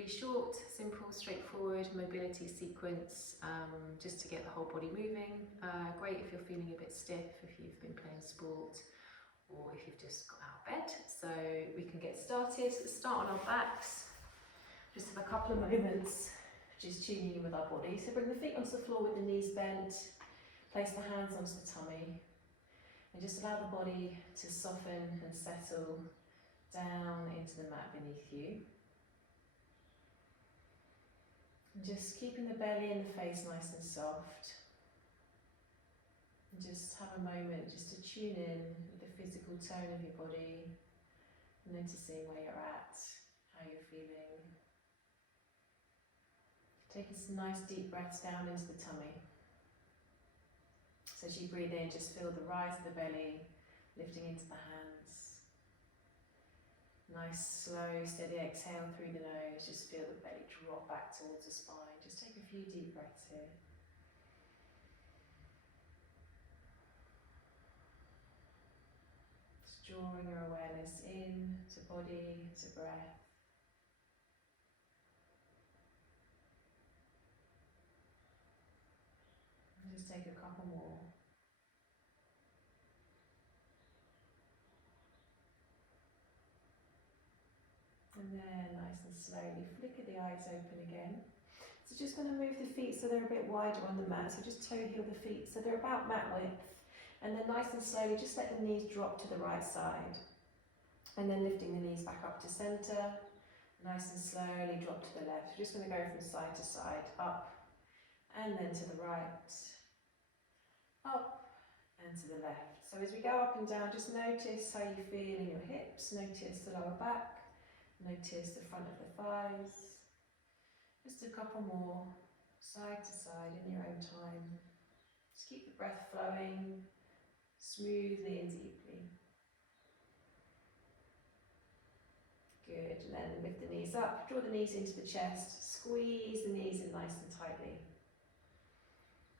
really short, simple, straightforward mobility sequence, just to get the whole body moving. Great if you're feeling a bit stiff, if you've been playing sport, or if you've just got out of bed. So we can get started. Let's start on our backs. Just have a couple of moments, just tuning in with our body. So bring the feet onto the floor with the knees bent, place the hands onto the tummy, and just allow the body to soften and settle down into the mat beneath you. And just keeping the belly and the face nice and soft. And just have a moment just to tune in with the physical tone of your body, noticing where you're at, how you're feeling. Taking some nice deep breaths down into the tummy. So as you breathe in, just feel the rise of the belly, lifting into the hands. Nice, slow, steady exhale through the nose. Just feel the belly drop back towards the spine. Just take a few deep breaths here. Just drawing your awareness in to body, to breath. And just take a couple more. And then nice and slowly flicker the eyes open again. So just going to move the feet so they're a bit wider on the mat. So just toe heel the feet so they're about mat width. And then nice and slowly just let the knees drop to the right side. And then lifting the knees back up to centre. Nice and slowly drop to the left. We're just going to go from side to side, up and then to the right, up and to the left. So as we go up and down, just notice how you feel in your hips, notice the lower back. Notice the front of the thighs. Just a couple more, side to side in your own time. Just keep the breath flowing smoothly and deeply. Good, and then lift the knees up, draw the knees into the chest, squeeze the knees in nice and tightly.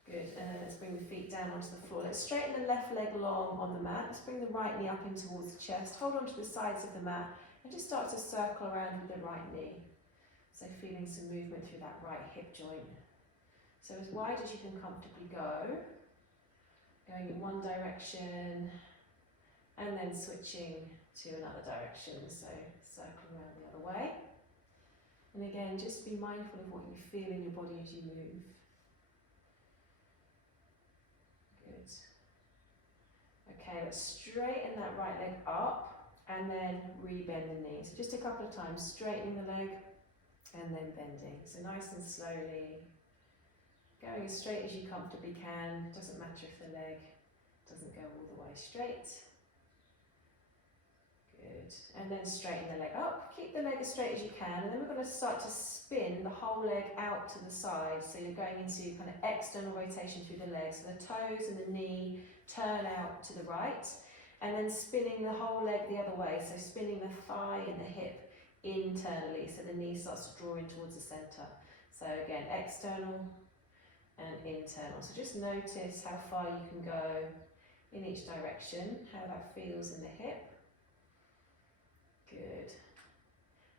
Good, and then let's bring the feet down onto the floor. Let's straighten the left leg long on the mat. Let's bring the right knee up in towards the chest. Hold on to the sides of the mat. And just start to circle around with the right knee. So feeling some movement through that right hip joint. So as wide as you can comfortably go. Going in one direction and then switching to another direction. So circling around the other way. And again, just be mindful of what you feel in your body as you move. Good. Okay, let's straighten that right leg up. And then re-bend the knee. So just a couple of times, straightening the leg and then bending. So nice and slowly, going as straight as you comfortably can. Doesn't matter if the leg doesn't go all the way straight. Good. And then straighten the leg up. Keep the leg as straight as you can. And then we're going to start to spin the whole leg out to the side. So you're going into kind of external rotation through the legs. So the toes and the knee turn out to the right. And then spinning the whole leg the other way, so spinning the thigh and the hip internally, so the knee starts to draw in towards the centre. So again, external and internal. So just notice how far you can go in each direction, how that feels in the hip. Good.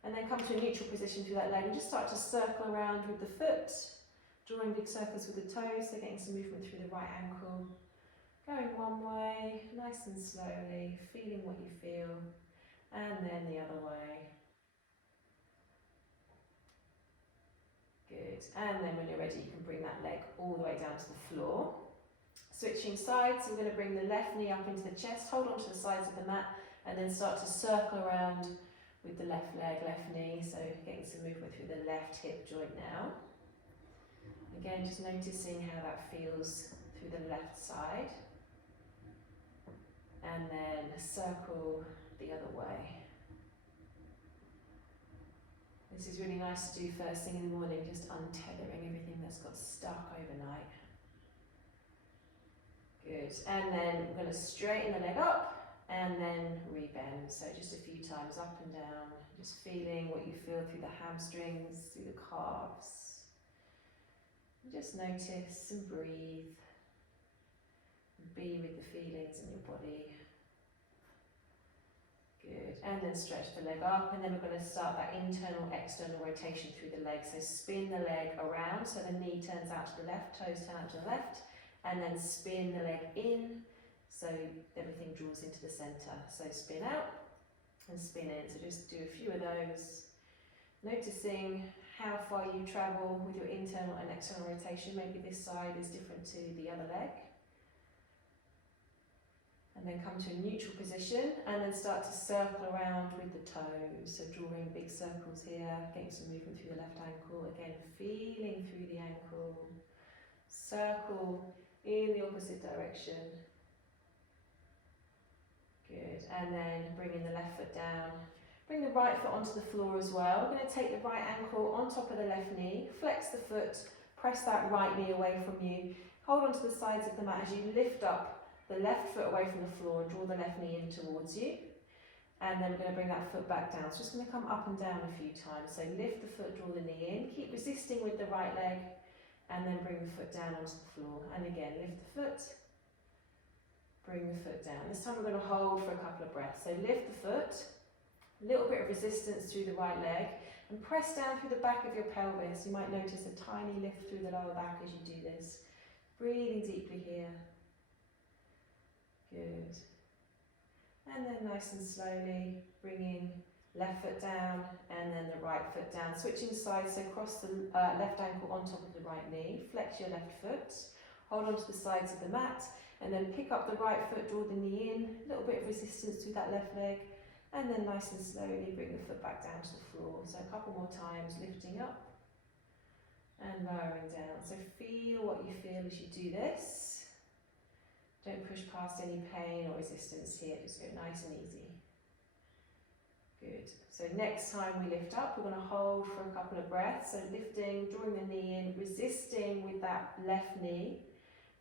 And then come to a neutral position through that leg and just start to circle around with the foot, drawing big circles with the toes, so getting some movement through the right ankle. Going one way, nice and slowly, feeling what you feel, and then the other way. Good, and then when you're ready, you can bring that leg all the way down to the floor. Switching sides, so we're going to bring the left knee up into the chest, hold on to the sides of the mat, and then start to circle around with the left leg, left knee, so getting some movement through the left hip joint now. Again, just noticing how that feels through the left side. And then circle the other way. This is really nice to do first thing in the morning, just untethering everything that's got stuck overnight. Good, and then we're going to straighten the leg up and then re-bend. So just a few times up and down, just feeling what you feel through the hamstrings, through the calves. And just notice and breathe. Be with the feelings in your body. Good, and then stretch the leg up, and then we're going to start that internal, external rotation through the leg. So spin the leg around, so the knee turns out to the left, toes turn out to the left, and then spin the leg in, so everything draws into the centre. So spin out and spin in, so just do a few of those. Noticing how far you travel with your internal and external rotation. Maybe this side is different to the other leg. And then come to a neutral position and then start to circle around with the toes. So drawing big circles here, getting some movement through the left ankle. Again, feeling through the ankle. Circle in the opposite direction. Good. And then bringing the left foot down. Bring the right foot onto the floor as well. We're going to take the right ankle on top of the left knee. Flex the foot. Press that right knee away from you. Hold onto the sides of the mat as you lift up the left foot away from the floor and draw the left knee in towards you. And then we're going to bring that foot back down. So just going to come up and down a few times. So lift the foot, draw the knee in. Keep resisting with the right leg. And then bring the foot down onto the floor. And again, lift the foot. Bring the foot down. This time we're going to hold for a couple of breaths. So lift the foot. A little bit of resistance through the right leg. And press down through the back of your pelvis. You might notice a tiny lift through the lower back as you do this. Breathing deeply here. Good. And then nice and slowly bringing left foot down and then the right foot down. Switching sides, so cross the left ankle on top of the right knee. Flex your left foot. Hold onto the sides of the mat and then pick up the right foot, draw the knee in. A little bit of resistance through that left leg. And then nice and slowly bring the foot back down to the floor. So a couple more times, lifting up and lowering down. So feel what you feel as you do this. Don't push past any pain or resistance here, just go nice and easy. Good. So next time we lift up, we're going to hold for a couple of breaths. So lifting, drawing the knee in, resisting with that left knee,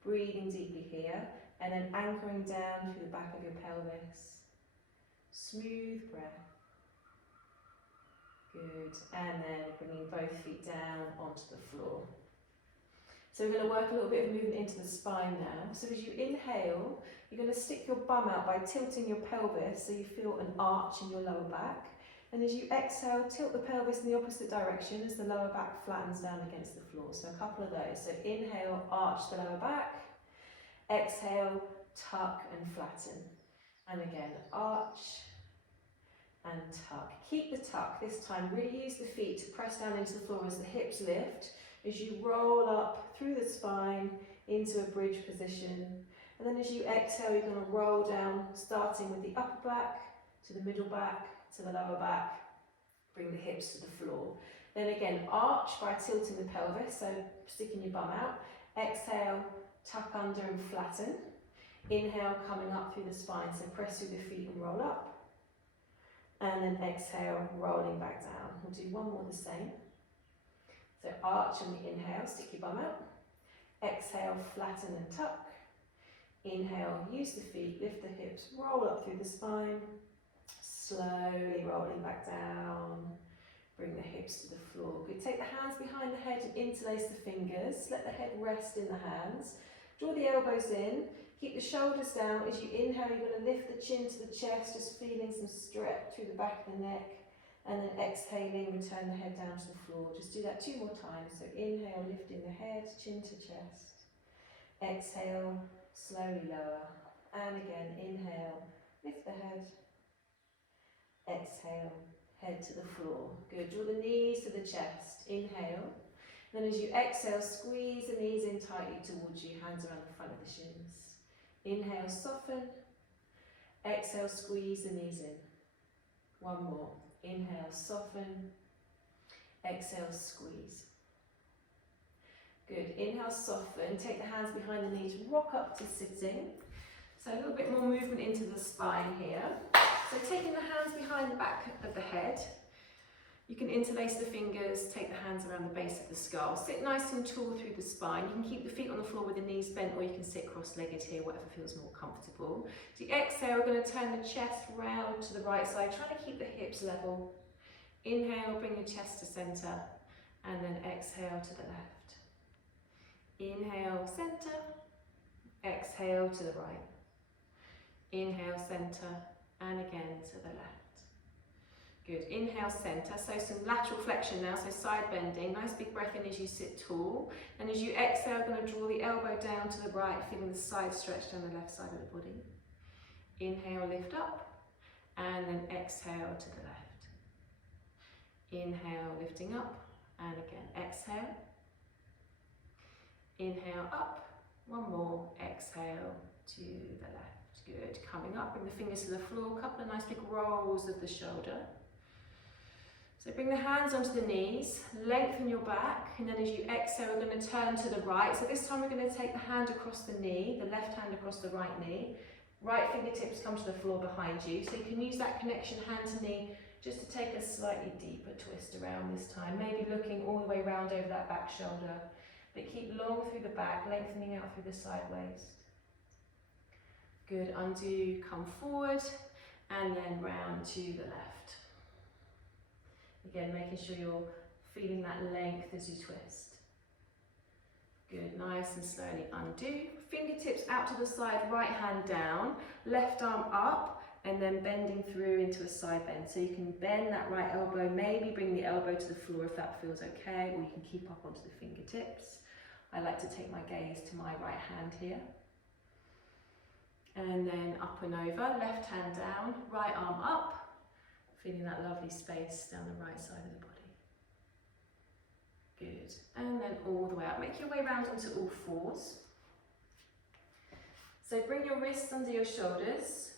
breathing deeply here, and then anchoring down through the back of your pelvis. Smooth breath. Good. And then bringing both feet down onto the floor. So we're going to work a little bit of movement into the spine now. So as you inhale, you're going to stick your bum out by tilting your pelvis so you feel an arch in your lower back. And as you exhale, tilt the pelvis in the opposite direction as the lower back flattens down against the floor. So a couple of those. So inhale, arch the lower back. Exhale, tuck and flatten. And again, arch and tuck. Keep the tuck this time. Really use the feet to press down into the floor as the hips lift. As you roll up through the spine into a bridge position. And then as you exhale, you're going to roll down, starting with the upper back, to the middle back, to the lower back. Bring the hips to the floor. Then again, arch by tilting the pelvis, so sticking your bum out. Exhale, tuck under and flatten. Inhale, coming up through the spine, so press through the feet and roll up. And then exhale, rolling back down. We'll do one more the same. So arch on the inhale, stick your bum out. Exhale, flatten and tuck. Inhale, use the feet, lift the hips, roll up through the spine. Slowly rolling back down. Bring the hips to the floor. Good. Take the hands behind the head and interlace the fingers. Let the head rest in the hands. Draw the elbows in. Keep the shoulders down. As you inhale, you're going to lift the chin to the chest, just feeling some stretch through the back of the neck. And then exhaling, return the head down to the floor. Just do that 2 more times. So inhale, lifting the head, chin to chest. Exhale, slowly lower. And again, inhale, lift the head. Exhale, head to the floor. Good. Draw the knees to the chest. Inhale. Then as you exhale, squeeze the knees in tightly towards you, hands around the front of the shins. Inhale, soften. Exhale, squeeze the knees in. One more. Inhale, soften. Exhale, squeeze. Good. Inhale, soften. Take the hands behind the knees, rock up to sitting. So a little bit more movement into the spine here. So taking the hands behind the back of the head, you can interlace the fingers, take the hands around the base of the skull. Sit nice and tall through the spine. You can keep the feet on the floor with the knees bent, or you can sit cross-legged here, whatever feels more comfortable. So you exhale, we're going to turn the chest round to the right side, trying to keep the hips level. Inhale, bring your chest to centre, and then exhale to the left. Inhale, centre, exhale to the right. Inhale, centre, and again to the left. Good, inhale center, so some lateral flexion now, so side bending, nice big breath in as you sit tall, and as you exhale, going to draw the elbow down to the right, feeling the side stretch down the left side of the body. Inhale, lift up, and then exhale to the left. Inhale, lifting up, and again, exhale. Inhale up, one more, exhale to the left. Good, coming up, bring the fingers to the floor, a couple of nice big rolls of the shoulder. So bring the hands onto the knees, lengthen your back, and then as you exhale, we're going to turn to the right. So this time we're going to take the hand across the knee, the left hand across the right knee. Right fingertips come to the floor behind you. So you can use that connection hand to knee just to take a slightly deeper twist around this time. Maybe looking all the way around over that back shoulder. But keep long through the back, lengthening out through the side waist. Good, undo, come forward, and then round to the left. Again, making sure you're feeling that length as you twist. Good, nice and slowly undo. Fingertips out to the side, right hand down, left arm up, and then bending through into a side bend. So you can bend that right elbow, maybe bring the elbow to the floor if that feels okay, or you can keep up onto the fingertips. I like to take my gaze to my right hand here. And then up and over, left hand down, right arm up, feeling that lovely space down the right side of the body. Good, and then all the way up. Make your way around onto all fours. So bring your wrists under your shoulders,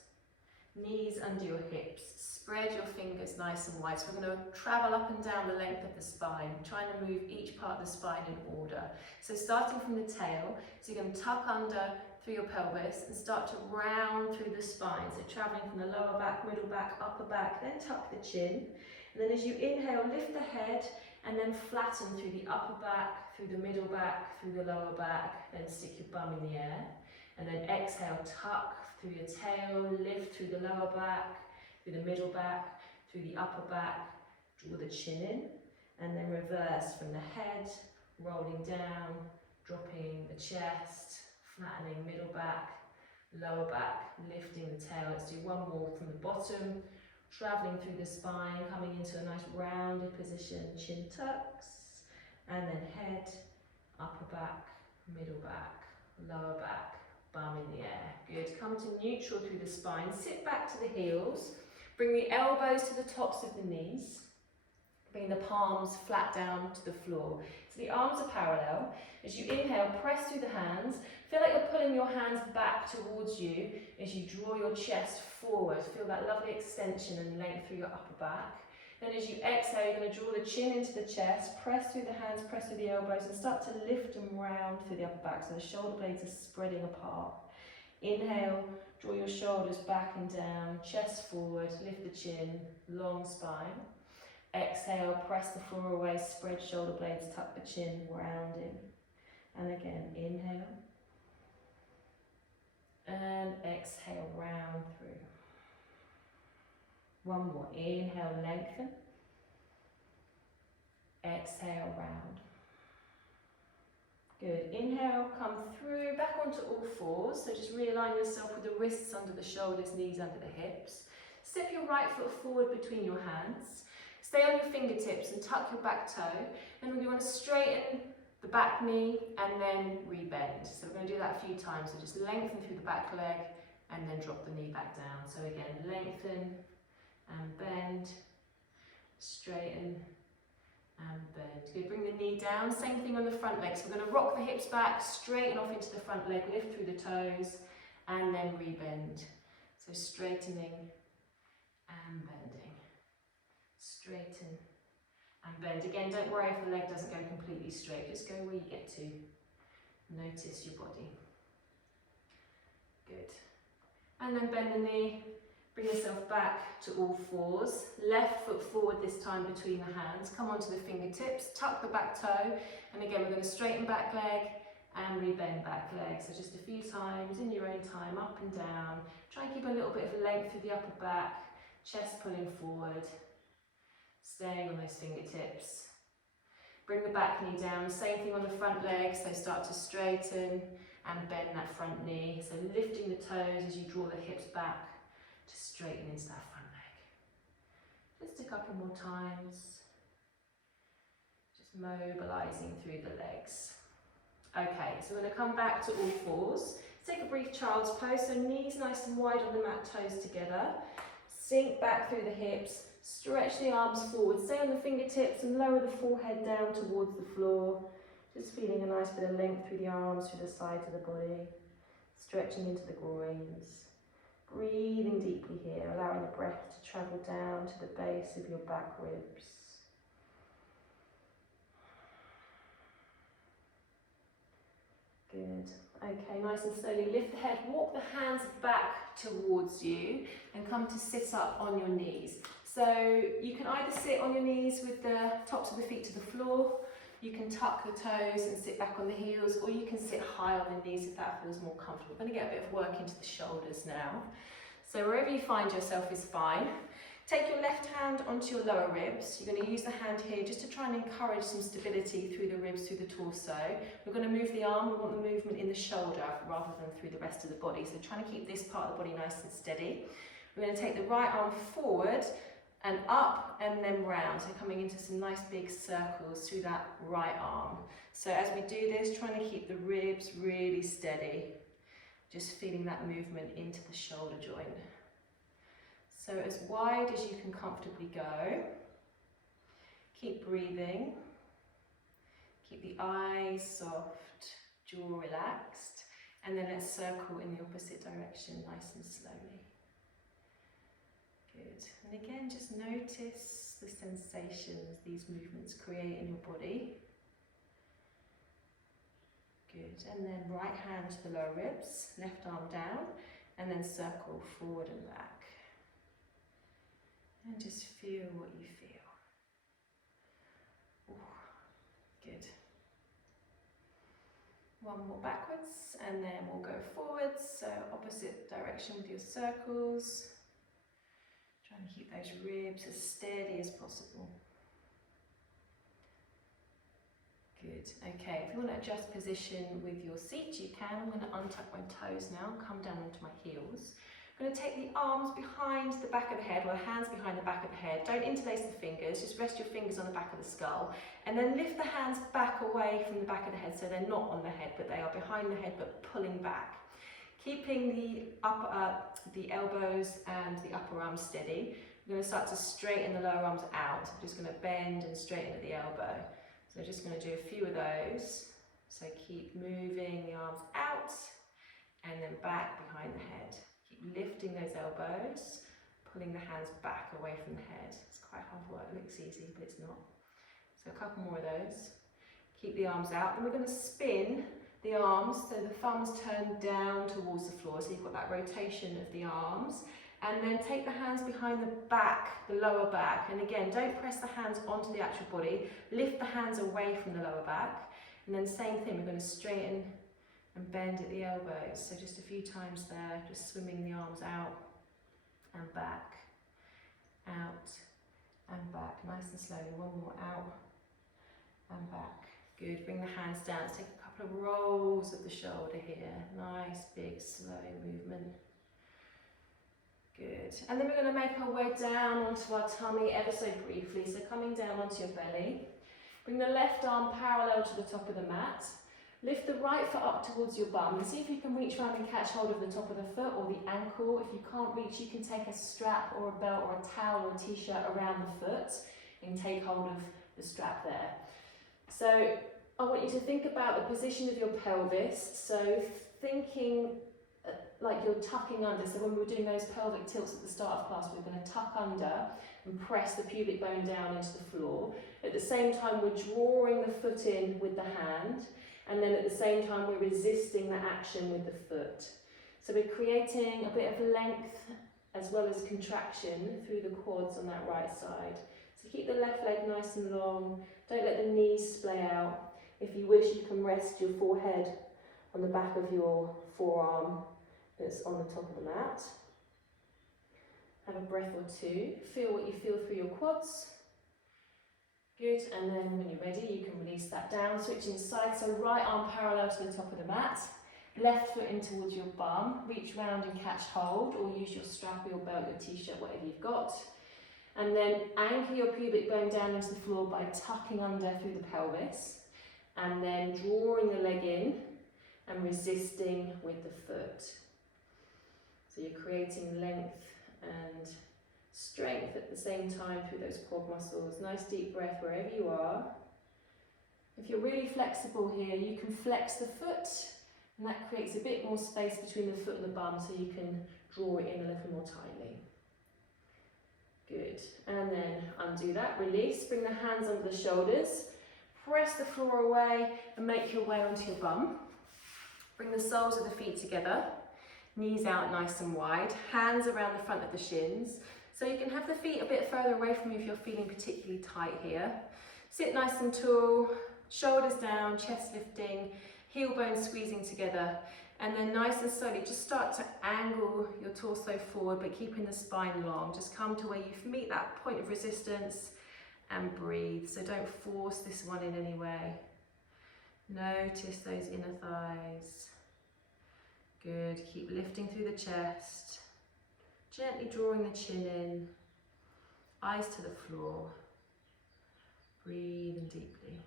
knees under your hips. Spread your fingers nice and wide. So we're going to travel up and down the length of the spine, trying to move each part of the spine in order. So starting from the tail, so you're going to tuck under through your pelvis and start to round through the spine. So traveling from the lower back, middle back, upper back, then tuck the chin. And then as you inhale, lift the head and then flatten through the upper back, through the middle back, through the lower back, then stick your bum in the air. And then exhale, tuck through your tail, lift through the lower back, through the middle back, through the upper back, draw the chin in, and then reverse from the head, rolling down, dropping the chest, flattening middle back, lower back, lifting the tail. Let's do one more from the bottom, traveling through the spine, coming into a nice rounded position, chin tucks, and then head, upper back, middle back, lower back, bum in the air. Good, come to neutral through the spine, sit back to the heels, bring the elbows to the tops of the knees, bring the palms flat down to the floor. So the arms are parallel. As you inhale, press through the hands. Feel like you're pulling your hands back towards you as you draw your chest forward. Feel that lovely extension and length through your upper back. Then as you exhale, you're going to draw the chin into the chest, press through the hands, press through the elbows, and start to lift them round through the upper back so the shoulder blades are spreading apart. Inhale, draw your shoulders back and down, chest forward, lift the chin, long spine. Exhale, press the floor away, spread shoulder blades, tuck the chin, rounding. And again, inhale. And exhale, round through. One more, inhale, lengthen. Exhale, round. Good, inhale, come through, back onto all fours. So just realign yourself with the wrists under the shoulders, knees under the hips. Step your right foot forward between your hands. Stay on your fingertips and tuck your back toe. Then we want to straighten the back knee and then rebend. So we're going to do that a few times. So just lengthen through the back leg and then drop the knee back down. So again, lengthen and bend, straighten and bend. Good, bring the knee down. Same thing on the front leg. So we're going to rock the hips back, straighten off into the front leg, lift through the toes and then rebend. So straightening and bending. Straighten and bend. Again, don't worry if the leg doesn't go completely straight, just go where you get to. Notice your body. Good. And then bend the knee, bring yourself back to all fours. Left foot forward this time between the hands. Come onto the fingertips, tuck the back toe, and again we're going to straighten back leg and rebend back leg. So just a few times in your own time, up and down. Try and keep a little bit of length through the upper back, chest pulling forward. Staying on those fingertips. Bring the back knee down, same thing on the front leg, so start to straighten and bend that front knee. So lifting the toes as you draw the hips back to straighten into that front Just a couple more times. Just mobilising through the legs. Okay, so we're going to come back to all fours. Take a brief child's pose, so knees nice and wide on the mat, toes together. Sink back through the hips, stretch the arms forward, stay on the fingertips and lower the forehead down towards the floor. Just feeling a nice bit of length through the arms, through the sides of the body. Stretching into the groins. Breathing deeply here, allowing the breath to travel down to the base of your back ribs. Good. Okay, nice and slowly lift the head, walk the hands back towards you and come to sit up on your knees. So you can either sit on your knees with the tops of the feet to the floor, you can tuck the toes and sit back on the heels, or you can sit high on the knees if that feels more comfortable. We're going to get a bit of work into the shoulders now. So wherever you find yourself is fine. Take your left hand onto your lower ribs. You're going to use the hand here just to try and encourage some stability through the ribs, through the torso. We're going to move the arm, we want the movement in the shoulder rather than through the rest of the body. So trying to keep this part of the body nice and steady. We're going to take the right arm forward and up and then round. So coming into some nice big circles through that right arm. So as we do this, trying to keep the ribs really steady. Just feeling that movement into the shoulder joint. So as wide as you can comfortably go. Keep breathing. Keep the eyes soft, jaw relaxed. And then let's circle in the opposite direction nice and slowly. Good. And again, just notice the sensations these movements create in your body. Good. And then right hand to the lower ribs, left arm down, and then circle forward and back. And just feel what you feel. Ooh, good. One more backwards, and then we'll go forwards. So opposite direction with your circles. Try and keep those ribs as steady as possible. Good. Okay, if you want to adjust position with your seat, you can. I'm going to untuck my toes now and come down onto my heels. I'm going to take the arms behind the back of the head, or hands behind the back of the head. Don't interlace the fingers, just rest your fingers on the back of the skull. And then lift the hands back away from the back of the head, so they're not on the head, but they are behind the head, but pulling back. Keeping the elbows and the upper arms steady. We're going to start to straighten the lower arms out. I'm just going to bend and straighten at the elbow. So just going to do a few of those. So keep moving the arms out and then back behind the head. Lifting those elbows, pulling the hands back away from the head. It's quite hard work, it looks easy, but it's not. So a couple more of those. Keep the arms out. Then we're going to spin the arms so the thumbs turn down towards the floor. So you've got that rotation of the arms. And then take the hands behind the back, the lower back. And again, don't press the hands onto the actual body. Lift the hands away from the lower back. And then same thing, we're going to straighten and bend at the elbows. So just a few times there, just swimming the arms out and back, out and back. Nice and slowly, one more, out and back. Good, bring the hands down. Let's take a couple of rolls of the shoulder here. Nice, big, slow movement. Good. And then we're going to make our way down onto our tummy ever so briefly. So coming down onto your belly. Bring the left arm parallel to the top of the mat. Lift the right foot up towards your bum and see if you can reach around and catch hold of the top of the foot or the ankle. If you can't reach, you can take a strap or a belt or a towel or a t-shirt around the foot and take hold of the strap there. So I want you to think about the position of your pelvis. So thinking like you're tucking under. So when we were doing those pelvic tilts at the start of class, we're going to tuck under and press the pubic bone down into the floor. At the same time, we're drawing the foot in with the hand. And then at the same time, we're resisting the action with the foot. So we're creating a bit of length as well as contraction through the quads on that right side. So keep the left leg nice and long. Don't let the knees splay out. If you wish, you can rest your forehead on the back of your forearm that's on the top of the mat. Have a breath or two. Feel what you feel through your quads. Good, and then when you're ready, you can release that down, switching sides. So right arm parallel to the top of the mat, left foot in towards your bum, reach round and catch hold, or use your strap or your belt, your t-shirt, whatever you've got. And then anchor your pubic bone down into the floor by tucking under through the pelvis. And then drawing the leg in and resisting with the foot. So you're creating length and strength at the same time through those quad muscles. Nice deep breath wherever you are. If you're really flexible here, you can flex the foot, and that creates a bit more space between the foot and the bum, so you can draw it in a little more tightly. Good. And then undo that, release, bring the hands under the shoulders, press the floor away and make your way onto your bum. Bring the soles of the feet together, knees out nice and wide, hands around the front of the shins. So you can have the feet a bit further away from you if you're feeling particularly tight here. Sit nice and tall, shoulders down, chest lifting, heel bones squeezing together. And then nice and slowly, just start to angle your torso forward, but keeping the spine long. Just come to where you meet that point of resistance and breathe. So don't force this one in any way. Notice those inner thighs. Good, keep lifting through the chest. Gently drawing the chin in, eyes to the floor. Breathing deeply.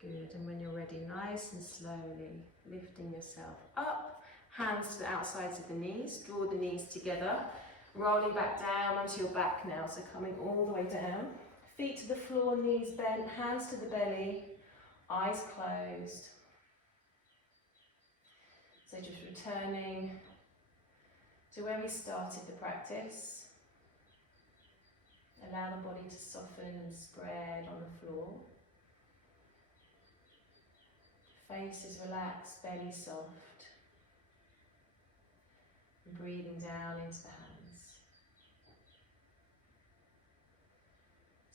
Good, and when you're ready, nice and slowly lifting yourself up, hands to the outsides of the knees, draw the knees together, rolling back down onto your back now, so coming all the way down. Feet to the floor, knees bent, hands to the belly, eyes closed. So just returning to where we started the practice. Allow the body to soften and spread on the floor. Face is relaxed, belly soft. And breathing down into the hands.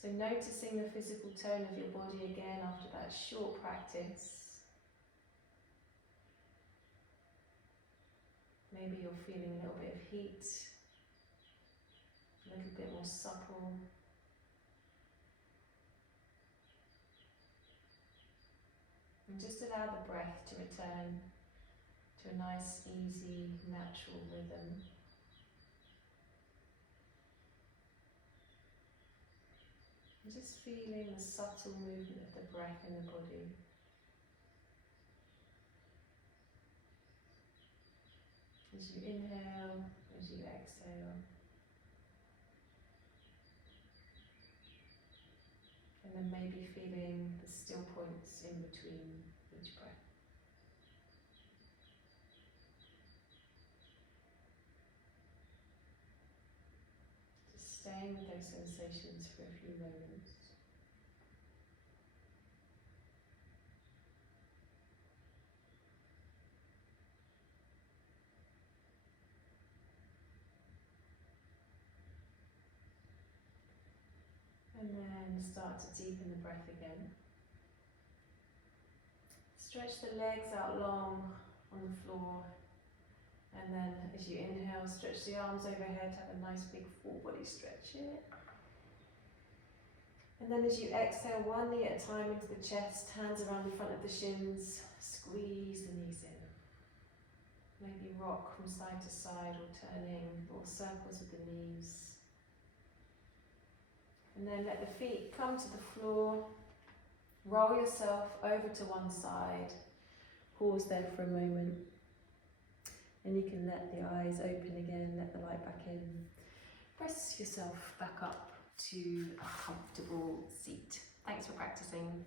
So noticing the physical tone of your body again after that short practice. Maybe you're feeling a little bit of heat, a little bit more supple. And just allow the breath to return to a nice, easy, natural rhythm. And just feeling the subtle movement of the breath in the body. As you inhale, as you exhale. And then maybe feeling the still points in between each breath. Just staying with those sensations for a few moments. And then start to deepen the breath again. Stretch the legs out long on the floor. And then as you inhale, stretch the arms overhead, have a nice big full body stretch here. And then as you exhale, one knee at a time into the chest, hands around the front of the shins, squeeze the knees in. Maybe rock from side to side or turning little circles with the knees. And then let the feet come to the floor, roll yourself over to one side, pause there for a moment, and you can let the eyes open again, let the light back in. Press yourself back up to a comfortable seat. Thanks for practicing.